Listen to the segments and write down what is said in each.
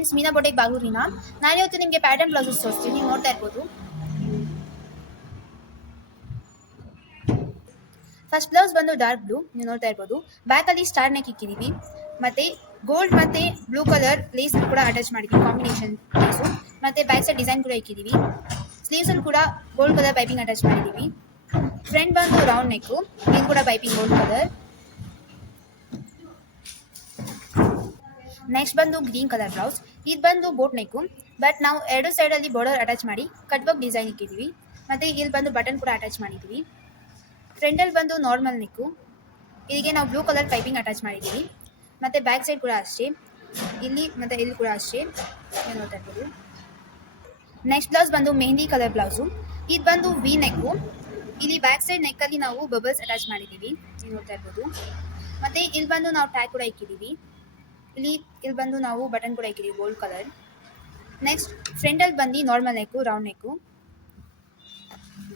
Friends, ಮೀನಾ ಬೊಟೆಕ್ ಬಾಗೂರಿನ. ನಾನು ಇವತ್ತು ನಿಮಗೆ ಪ್ಯಾಟರ್ನ್ ಬ್ಲೌಸಸ್ ತೋರಿಸ್ತೀನಿ, ನೀವು ನೋಡ್ತಾ ಇರ್ಬೋದು. ಫಸ್ಟ್ ಬ್ಲೌಸ್ ಬಂದು ಡಾರ್ಕ್ ಬ್ಲೂ, ನೀವು ನೋಡ್ತಾ ಇರ್ಬೋದು. ಬ್ಯಾಕಲ್ಲಿ ಸ್ಟಾರ್ ನೆಕ್ ಇಕ್ಕಿದ್ದೀವಿ, ಮತ್ತು ಗೋಲ್ಡ್ ಮತ್ತು ಬ್ಲೂ ಕಲರ್ ಲೇಸ್ ಕೂಡ ಅಟ್ಯಾಚ್ ಮಾಡಿದ್ದೀವಿ, ಕಾಂಬಿನೇಷನ್ ಲೇಸು. ಮತ್ತು ಬ್ಯಾಕ್ ಸೈಡ್ ಡಿಸೈನ್ ಕೂಡ ಇಕ್ಕಿದ್ದೀವಿ. ಸ್ಲೀವ್ಸಲ್ಲಿ ಕೂಡ ಗೋಲ್ಡ್ ಕಲರ್ ಪೈಪಿಂಗ್ ಅಟ್ಯಾಚ್ ಮಾಡಿದ್ದೀವಿ. ಫ್ರಂಟ್ ಬಂದು ರೌಂಡ್ ನೆಕ್ಕು, ಇದು ಕೂಡ ಪೈಪಿಂಗ್ ಗೋಲ್ಡ್ ಕಲರ್. ನೆಕ್ಸ್ಟ್ ಬಂದು ಗ್ರೀನ್ ಕಲರ್ ಬ್ಲೌಸ್, ಇದು ಬಂದು ಬೋಟ್ ನೆಕ್ಕು, ಬಟ್ ನಾವು ಎರಡು ಸೈಡಲ್ಲಿ ಬಾರ್ಡರ್ ಅಟ್ಯಾಚ್ ಮಾಡಿ ಕಟ್ ವರ್ಕ್ ಡಿಸೈನ್ ಇಕ್ಕಿದ್ದೀವಿ. ಮತ್ತು ಇಲ್ಲಿ ಬಂದು ಬಟನ್ ಕೂಡ ಅಟ್ಯಾಚ್ ಮಾಡಿದ್ದೀವಿ. ಫ್ರಂಟಲ್ಲಿ ಬಂದು ನಾರ್ಮಲ್ ನೆಕ್ಕು, ಇಲ್ಲಿಗೆ ನಾವು ಬ್ಲೂ ಕಲರ್ ಪೈಪಿಂಗ್ ಅಟ್ಯಾಚ್ ಮಾಡಿದ್ದೀವಿ. ಮತ್ತು ಬ್ಯಾಕ್ ಸೈಡ್ ಕೂಡ ಅಷ್ಟೇ, ಇಲ್ಲಿ ಮತ್ತು ಇಲ್ಲಿ ಕೂಡ ಅಷ್ಟೇ, ನೋಡ್ತಾ ಇರ್ಬೋದು. ನೆಕ್ಸ್ಟ್ ಬ್ಲೌಸ್ ಬಂದು ಮೆಹಂದಿ ಕಲರ್ ಬ್ಲೌಸು, ಇದು ಬಂದು ವಿ ನೆಕ್ಕು, ಇಲ್ಲಿ ಬ್ಯಾಕ್ ಸೈಡ್ ನೆಕ್ಕಲ್ಲಿ ನಾವು ಬಬಲ್ಸ್ ಅಟ್ಯಾಚ್ ಮಾಡಿದ್ದೀವಿ, ನೀವು ನೋಡ್ತಾ ಇರ್ಬೋದು. ಮತ್ತು ಇಲ್ಲಿ ಬಂದು ನಾವು ಟ್ಯಾಗ್ ಕೂಡ ಇಕ್ಕಿದ್ದೀವಿ. ಇಲ್ಲಿ ಬಂದು ನಾವು ಬಟನ್ ಕೂಡ ಇಕ್ಕಿದ್ದೀವಿ ಗೋಲ್ಡ್ ಕಲರ್. ನೆಕ್ಸ್ಟ್ ಫ್ರಂಟಲ್ಲಿ ಬಂದು ನಾರ್ಮಲ್ ನೆಕ್ಕು, ರೌಂಡ್ ನೆಕ್ಕು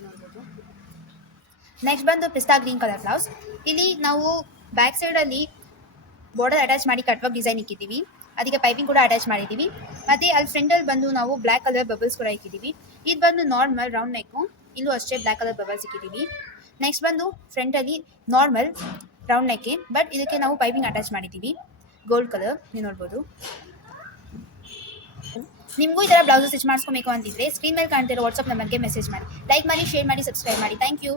ನೋಡ್ಬೋದು. ನೆಕ್ಸ್ಟ್ ಬಂದು ಪಿಸ್ತಾ ಗ್ರೀನ್ ಕಲರ್ ಬ್ಲೌಸ್, ಇಲ್ಲಿ ನಾವು ಬ್ಯಾಕ್ ಸೈಡಲ್ಲಿ ಬಾರ್ಡರ್ ಅಟ್ಯಾಚ್ ಮಾಡಿ ಕಟ್ ವರ್ಕ್ ಡಿಸೈನ್ ಇಕ್ಕಿದ್ದೀವಿ, ಅದಕ್ಕೆ ಪೈಪಿಂಗ್ ಕೂಡ ಅಟ್ಯಾಚ್ ಮಾಡಿದ್ದೀವಿ. ಮತ್ತು ಅಲ್ಲಿ ಫ್ರಂಟಲ್ಲಿ ಬಂದು ನಾವು ಬ್ಲ್ಯಾಕ್ ಕಲರ್ ಬಬಲ್ಸ್ ಕೂಡ ಇಕ್ಕಿದ್ದೀವಿ. ಇದು ಬಂದು ನಾರ್ಮಲ್ ರೌಂಡ್ ನೆಕ್ಕು, ಇಲ್ಲೂ ಅಷ್ಟೇ ಬ್ಲ್ಯಾಕ್ ಕಲರ್ ಬಬಲ್ಸ್ ಇಕ್ಕಿದ್ದೀವಿ. ನೆಕ್ಸ್ಟ್ ಬಂದು ಫ್ರಂಟಲ್ಲಿ ನಾರ್ಮಲ್ ರೌಂಡ್ ನೆಕ್ಕೆ, ಬಟ್ ಇದಕ್ಕೆ ನಾವು ಪೈಪಿಂಗ್ ಅಟ್ಯಾಚ್ ಮಾಡಿದ್ದೀವಿ ಗೋಲ್ಡ್ ಕಲರ್, ನೀವು ನೋಡ್ಬೋದು. ನಿಮಗೂ ಈ ಥರ ಬ್ಲೌಸಸ್ ಸ್ಟಿಚ್ ಮಾಡಿಸ್ಕೊಬೇಕು ಅಂತಿದ್ರೆ ಸ್ಕ್ರೀನ್ ಮೇಲೆ ಕಾಣ್ತಿರೋ ವಾಟ್ಸಪ್ ನಂಬರ್ಗೆ ಮೆಸೇಜ್ ಮಾಡಿ. ಲೈಕ್ ಮಾಡಿ, ಶೇರ್ ಮಾಡಿ, ಸಬ್ಸ್ಕ್ರೈಬ್ ಮಾಡಿ. Thank you.